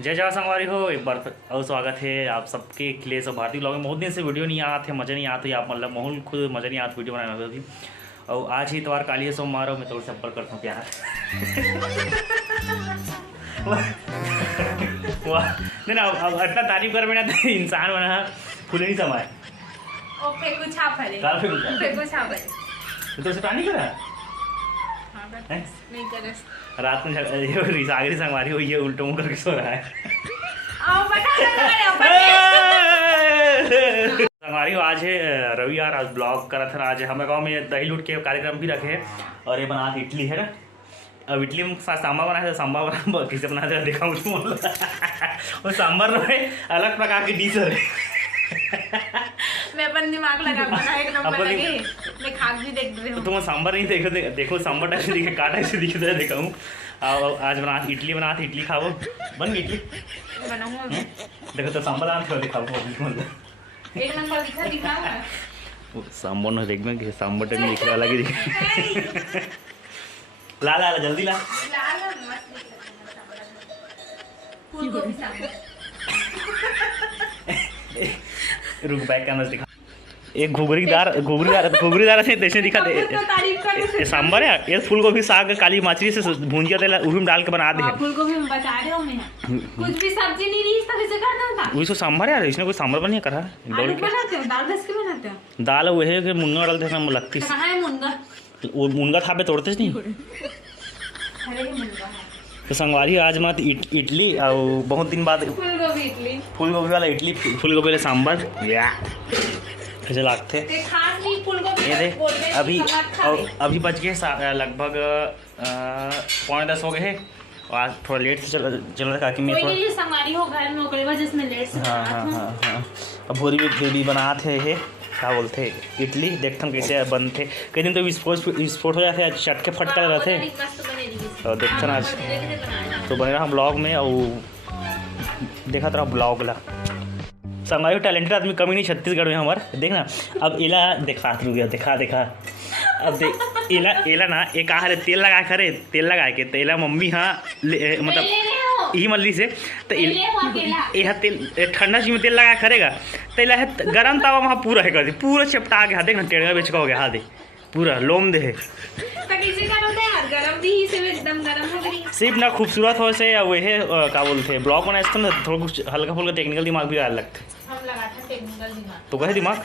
जय जय संगवारी हो, एक बार और स्वागत है आप सबके लिए। सब भारतीय ब्लॉग में बहुत दिन से वीडियो नहीं आते थे, मज़ा नहीं आती आप मतलब माहौल खुद मज़ा नहीं आता वीडियो बनाने थी। और आज ही इतवार काली है सोमवार हो, मैं थोड़ा सा ऊपर करता हूँ प्यार। नहीं ना, अब इतना तारीफ कर मैंने तो इंसान बना खुले नहीं समाये तो नहीं करा रात में सागरी संगवारी हो, ये उल्टो मुँह करके सो रहा है। संगवारी हो, आज है रविवार, आज ब्लॉग करा था। आज हमारे गांव में दही लूट के कार्यक्रम भी रखे हैं और ये बना इडली है ना। अब इडली में सांभर बनाया था, सांभर बना किसे बनाया था देखा मुझे वो सांभर में अलग प्रकार की डिश है। मैं अपन दिमाग लगा बना एक नंबर लगे, मैं खा भी देख रही हूं। तुम सांभर नहीं देखो, देखो सांभर टाइप से दिखे, काटा ऐसे दिखे तो देखा हूं। आज बना इडली बना थी, इडली खाओ, बन गई इडली बनाऊंगा। देखो तो सांभर आम थोड़ा दिखाओ, एक नंबर दिखाऊंगा। वो सांभर ना देख में सांभर टाइप में दिख रहा अलग ही दिखे। ला ला जल्दी ला रुक बैक कैमरा दिखा। एक घुघरीदार से तैसे दिखा दे सांभर है। ये फूलगोभी साग काली मछली से भूंजिया तेल उही में डाल के बना दे। फूलगोभी में बचा रहे हो, मैं कुछ भी सब्जी नहीं रही तब इसे करना था। वही तो सांभर है, इसने कोई सांभर बनिया करा आलू बनाते हो, दाल दस के बनाते हो। दाल वो है कि मुनगा डालते हैं लगती कहां है मुनगा? वो मुनगा था पे तोड़ते नहीं। अरे मुनगा तो संगवारी आज मत इडली और बहुत दिन बाद फूलगोभी वाला इडली, फूलगोभी वाला सांभर या ऐसे लगते। ये देख अभी बज गए लगभग 9:45 हो गए हैं और आज थोड़ा लेट से चल रहा है कि मैं थोड़ा संगवारी हो घर में ओकरे वजह से लेट से। हाँ। अब भूरी भी बनाते हैं क्या बोलते इडली, देखते हम कैसे बनते। कई दिन तो विस्फोट हो जाते, चटके फट कर रहते और देखते ना आज तो बने रहा ब्लॉग में। और देखा था ब्लॉग ला संगवारी टैलेंटेड आदमी कमी नहीं छत्तीसगढ़ में हमारे। देखना अब इला देखा देखा अब देख इला ना एक आहार तेल लगा करे, तेल लगा के तेला मम्मी हाँ मतलब यही मल्ली से तो यह तेल ठंडा चीज में तेल लगा करेगा तो इला गरम तवा वहाँ पूरा है कर दी, पूरा चिपटा के। हाँ देख ना टेढ़ा बेच का हो गया, हाँ दे पूरा लोम दे है सिर्फ ना खूबसूरत हो से या वही क्या बोलते हैं ब्लॉग बनाए ना थोड़ा कुछ हल्का फुल्का टेक्निकल दिमाग भी डाल लगते। तो कैसे दिमाग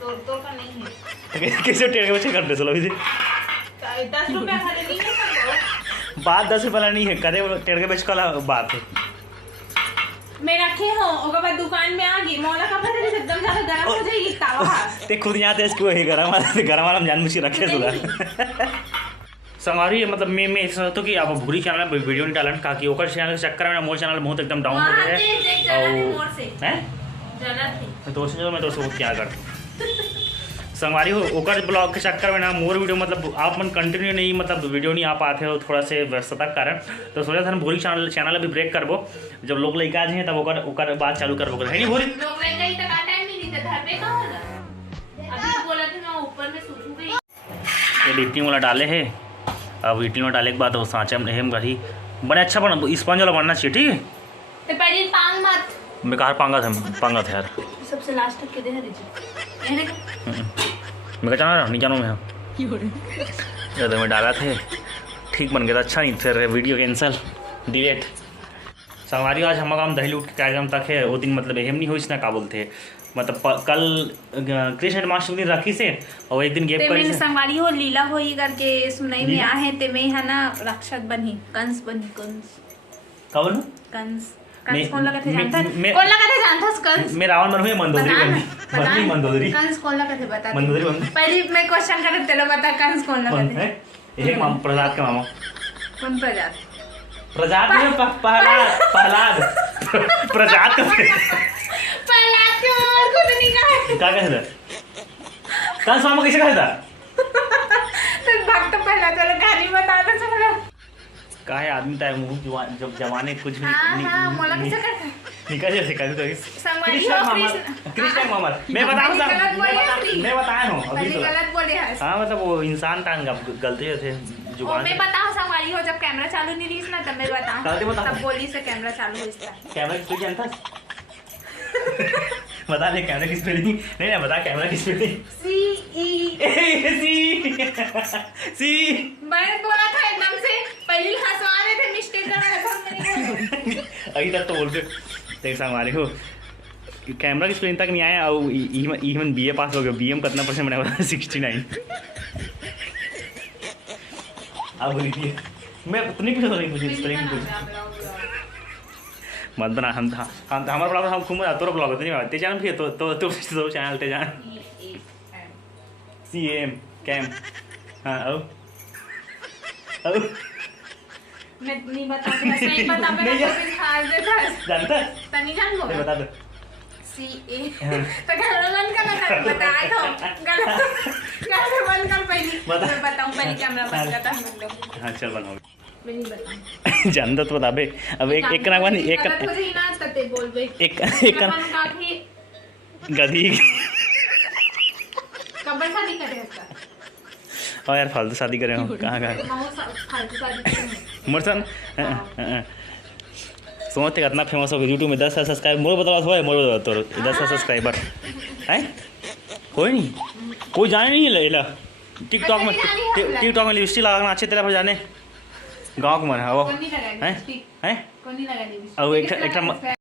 तो का नहीं है कैसे टेढ़े बच्चे करते चलो अभी 10 रुपया बात 10 रुपया नहीं है, करे टेढ़े बेच का बात है। मैं रखे हो ओकर बाद दुकान में आ गई मौला का पता नहीं एकदम ज्यादा गरम हो जाएगी तावा ते खुद यहाँ ते इसको ही गरम वाला हम जानबूझ के रखे सुधा संगवारी मतलब मैं सोचता हूँ कि आप भूरी चैनल में वीडियो नहीं डालन का कि ओकर चैनल के चक्कर में मोर चैनल बहुत एकदम डाउन हो गया है और तो सोचो मैं तो सोच क्या कर संगवारी हो ओकर ब्लॉग के चक्कर में ना मोर वीडियो मतलब आप मन कंटिन्यू नहीं मतलब वीडियो नहीं आ पाते हो थोड़ा से व्यस्तता के कारण। तो सोचा था भूरी चैनल अभी ब्रेक करबो जब लोग लड़का आ जाए तब ओकर बात चालू करबो है नहीं भूरी लोग लड़का ही तक टाइम नहीं देते घर पे कहां होला अभी बोला था मैं ऊपर में सोचूंगी ये लिट्टी वाला डाले है। अब इडली में डाले के बाद वो सांचा में हेम गढ़ी बने अच्छा बना स्पंज वाला बनना चाहिए ठीक है। तो पहले पांग मत मैं कहा पांगा था यार सबसे लास्ट तक के दे दीजिए मैं क्या नहीं जानूँ मैं तो मैं डाला थे ठीक बन गया था, अच्छा नहीं फिर वीडियो कैंसिल डिलीट। संगवारी आज हमारा काम दही लूट के कार्यक्रम तक है वो दिन मतलब अहम नहीं हो इसना क्या बोलते मतलब कल कृष्ण जन्माष्टमी रखी से और एक दिन गेप करी से संगवारी हो लीला होई करके सुनाई में आहे ते में है ना राक्षस बनी कंस बनी कंस का बनू कंस कौन लगा थे जानता कंस मैं रावण बनूं या मंदोदरी मंदोदरी कंस कौन लगा थे बता मंदोदरी बनूं पहले मैं क्वेश्चन करते तेरे बता कंस कौन लगा थे एक मामा प्रसाद का मामा कौन प्रजात में प्रहलाद प्रजात का प्रहलाद के और कुछ नहीं कहा क्या कहता कंस मामा कैसे कहता तो भक्त पहला चलो कहानी बता दो चलो का है आदमी तार मुंह जब जमाने कुछ भी मोला कैसे करता निकल जैसे कर तो कृष्ण मामा मैं बताया हूं अभी तो गलत बोले हैं। हां मतलब वो इंसान था गलती थे जुगाड़ मैं बताऊं संगवारी हो जब कैमरा चालू नहीं रही ना तब मैं कहते बता। बताऊं तब बोली से कैमरा चालू हो इसका कैमरा किस पे जानता बता दे कैमरा किस पे नहीं ना बता कैमरा किस पे सी मैंने बोला था एकदम से पहले हंसवा रहे थे मिस्टेक कर रहा था मैंने अभी तक तो बोलते देख संगवारी हो कैमरा की स्क्रीन तक नहीं आया और इवन बीए पास हो गया बीए में कितना परसेंट बना हुआ 69 अब बोलिए मैं उतनी कुछ नहीं मुझे इस तरह की कुछ मत बना हम हमारा ब्लॉग हम खूब तोरा ब्लॉग होते नहीं ते जान फिर तो चैनल ते जान CM कैम हाँ अब मैं नहीं बताती नहीं बता मैं हार देता जानता तनी जान बोल बता दो CA तो कैमरा बंद करना बताया तो कैमरा बंद कर पहले मैं बताऊं पहले कैमरा बंद करता है हाँ चल बनाओ मैं नहीं बताऊं जानता तो बता बे अब एक ना बन एक ना तते बोल बे एक काफी गधी कब शादी करे इसका और यार फालतू शादी करे हो कहाँ फालतू शादी मरसन सोचते कितना फेमस हो गया यूट्यूब में 10 सब्सक्राइबर मोर बता हो मोर बता तो 10 सब्सक्राइबर है कोई नहीं कोई जाने नहीं लेला टिकटॉक में लिपस्टिक लगाना अच्छे तरह पर जाने गाँव को मन है वो हैं और एक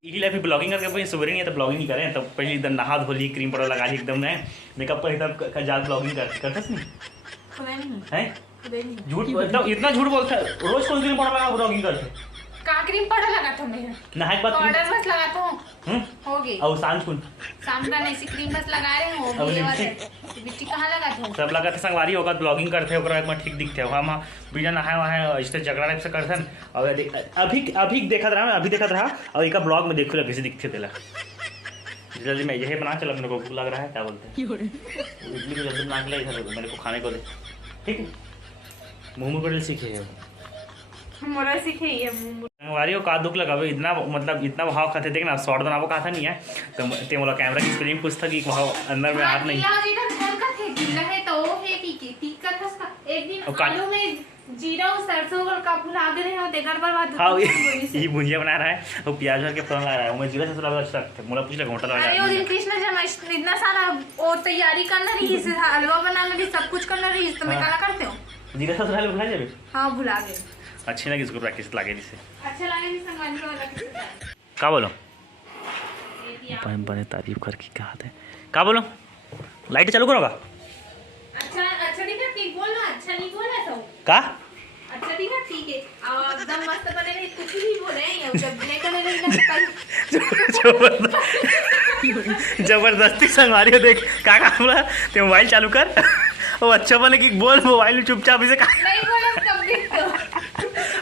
इसी लाइफ ब्लॉगिंग करके अपनी सुबह नहीं है तो ब्लॉगिंग नहीं करें तो पहले एकदम नहा धोली क्रीम पाउडर लगा ली एकदम है मेकअप पर एकदम ज़्यादा ब्लॉगिंग करते नहीं हैं झूठ एकदम इतना झूठ बोलता है रोज कौन क्रीम पाउडर लगा ब्लॉगिंग करते का क्रीम पाउडर लगाता हूं मैं नहाए के बाद पाउडर बस लगाता हूं हो गई और सांझ को शाम का ऐसी क्रीम बस लगा रहे हो ये वाला लिपस्टिक कहां लगाता हूं सब लगाते संगवारी होगा ब्लॉगिंग करते ओकरा एक ठीक दिखते हो हम बिना नहाए वहां इस झगड़ा टाइप से करथन और अभी देखत रहा और एक ब्लॉग में देखो कैसे दिखते तेला जल्दी मैं यही बना चला मेरे को भूख लग रहा है क्या बोलते हैं इडली को जल्दी बना के ले इधर मेरे को खाने को दे ठीक है मुंह में सीखे है मोरा सीखे ये वारियो का दुख लगा इतना मतलब इतना भाव खाते देख ना शॉर्ट बनाबो कहा था नहीं है तो ते मोला कैमरा की स्क्रीन पूछता कि भाव अंदर में हाथ नहीं एक दिन आलू में जीरा और सरसों का भुला दे रहे हो देकर बाद हां ये भुजिया बना रहा है और प्याज भर के फोरन लगा रहा है मैं जीरा सरसों लगा अच्छा लगता है मोला पूछ ले घोटा लगा अरे वो दिन कृष्ण जन्माष्टमी इतना सारा वो तैयारी करना रही है हलवा बनाना भी सब कुछ करना रही तो मैं क्या करते हो जीरा सरसों भुला जाबे हां भुला गए अच्छी लगी इसको प्रैक्टिस लगे जिसे अच्छा लगे जिस संगवारी वाला का बोलो बने तारीफ करके कहा थे का बोलो लाइट चालू करोगा अच्छा दिखा ठीक बोल ना अच्छा नहीं बोला तो का अच्छा दिखा ठीक है और एकदम मस्त बने रहे कुछ भी बोल रहे हैं जब ब्लैक कलर का जबरदस्ती संगवारी देख का बोला ते मोबाइल चालू कर वो अच्छा बने कि बोल मोबाइल में चुपचाप इसे नहीं बोला कब भी तो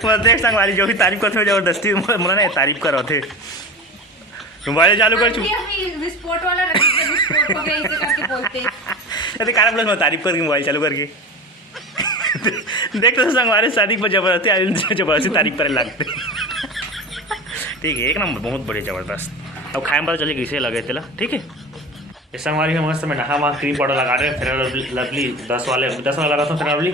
बस देख संगवारी जो भी तारीफ करते हो जबरदस्ती बोला ना तारीफ करो थे मोबाइल चालू कर चुप विस्फोट वाला विस्फोट हो गया इसे करके बोलते अरे कारण बोला तारीफ करके मोबाइल चालू करके देख तो संगवारी शादी पर जबरदस्ती तारीफ करे लगते ठीक है एक नंबर बहुत बढ़िया जबरदस्त अब खाए में पता चले कैसे लगे थे ठीक है इस संगवारी में मस्त मैं नहा वहाँ क्रीम पाउडर लगा रहे फिर लवली 10 वाला लगा था फिर लवली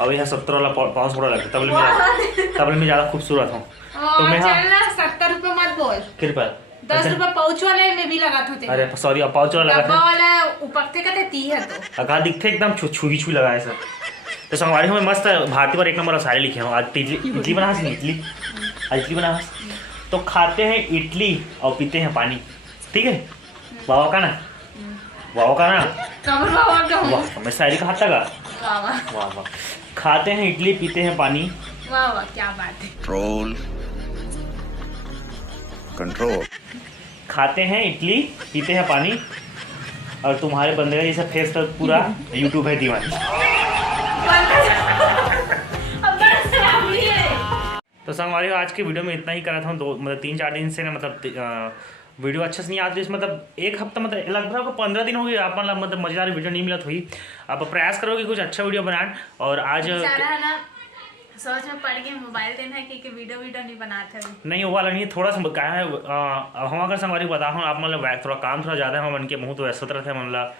और यहाँ 70 वाला पाउस पाउडर लगा तब मैं ज़्यादा खूबसूरत हूँ तो मैं 70 रुपये मत बोल कृपया 10 रुपये पाउच वाले में भी लगा थे अरे सॉरी अब पाउच वाला लगा वाला उपकते का ती है तो अगर दिखते एकदम छुई लगा है सर तो संगवारी में मस्त भारतीय पर 1 नंबर सारे लिखे हो आज इडली बना इडली बना तो खाते हैं इडली और पीते हैं पानी ठीक है बाबा का ना वाह मैं शायरी कहा था वाह वाह खाते हैं इडली पीते हैं पानी वाह वाह क्या बात है कंट्रोल खाते हैं इडली पीते हैं पानी और तुम्हारे बंदे का जैसा फेस तो पूरा यूट्यूब है दीवानी तो संगवारी आज की वीडियो में इतना ही करा था मतलब 3-4 दिन से ना मतलब वीडियो अच्छे से नहीं आती मतलब एक हफ्ता मतलब लगभग 15 दिन हो गए आप मतलब मजेदार वीडियो नहीं मिलत हुई आप प्रयास करोगे कुछ अच्छा वीडियो बनाए और आज सोच में पड़ गए मोबाइल देना है कि वीडियो नहीं बनाते नहीं वो वाला नहीं थोड़ा सा क्या है हम अगर संगवारी बता हूँ आप मतलब थोड़ा काम थोड़ा ज़्यादा हम उनके बहुत व्यस्त रहते हैं मतलब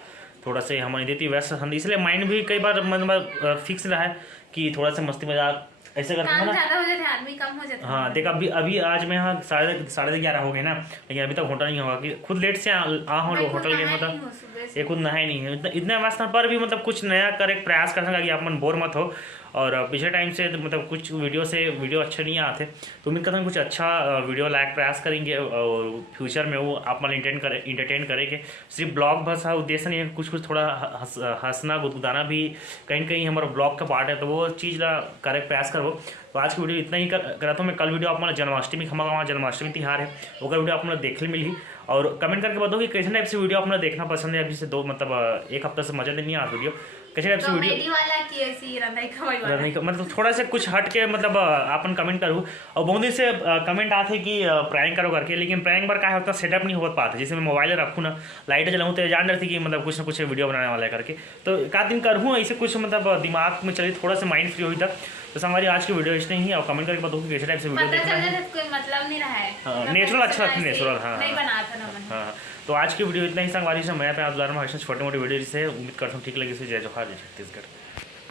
थोड़ा से हम नहीं देती व्यस्त इसलिए माइंड भी कई बार मतलब फिक्स रहा है कि थोड़ा सा मस्ती मजाक ऐसे करके काम ना। ज्यादा हो जाते, आदमी कम हो जाता। हाँ देख, अभी अभी आज मैं यहाँ 11:30 हो गए ना, लेकिन अभी तक होटल नहीं होगा कि खुद लेट से आ हूँ होटल गए, मतलब ये खुद नहाए नहीं है इतने वास्ता पर भी, मतलब कुछ नया कर एक प्रयास करने लगा कि आप मन बोर मत हो। और पिछले टाइम से मतलब कुछ वीडियो अच्छे नहीं आते, तो उम्मीद करता हूँ कुछ अच्छा वीडियो लायक प्रयास करेंगे और फ्यूचर में वो आप मन इंटरटेन करेंगे। सिर्फ ब्लॉग बस उद्देश्य नहीं है, कुछ थोड़ा हंसना गुदगुदाना भी कहीं कहीं हमारा ब्लॉग का पार्ट है, तो वो चीज़ ला करे प्रयास करो। तो आज की वीडियो इतना ही करता हूँ मैं। कल वीडियो आप जन्माष्टमी खमा जन्माष्टमी त्यौहार है, वो वीडियो आप देखने मिली। और कमेंट करके बताओ कि कैसे टाइप से वीडियो आप देखना पसंद है। अभी से एक हफ्ते से मजा नहीं आ रहा वीडियो, कैसे टाइप से वीडियो वाला की ऐसी रंधाई मतलब थोड़ा सा कुछ हट के मतलब अपन कमेंट करूँ। और बहुत दिन से कमेंट आते कि प्रैंक करो करके, लेकिन प्रैंक बार क्या होता सेटअप नहीं हो पाता। जैसे मैं मोबाइल रखूँ ना, लाइट जलाऊँ तो जान रही थी कि मतलब कुछ ना कुछ वीडियो बनाने वाला है करके, तो एक आध दिन करूँ ऐसे कुछ मतलब दिमाग में चली, थोड़ा सा माइंड फ्री हुई तक। तो हमारी आज की वीडियो इतनी ही, और कमेंट करके बताओ कि कैसे टाइप से वीडियो देखना है। कोई मतलब नहीं रहा है, नेचुरल अच्छा लगता है, नेचुरल। हाँ नहीं बना था ना मन। हाँ, तो आज की वीडियो इतना ही। संगवारी से मैं पे आप छोटे मोटे वीडियो से उम्मीद करता हूँ ठीक लगी। जय जोहार, जय छत्तीसगढ़।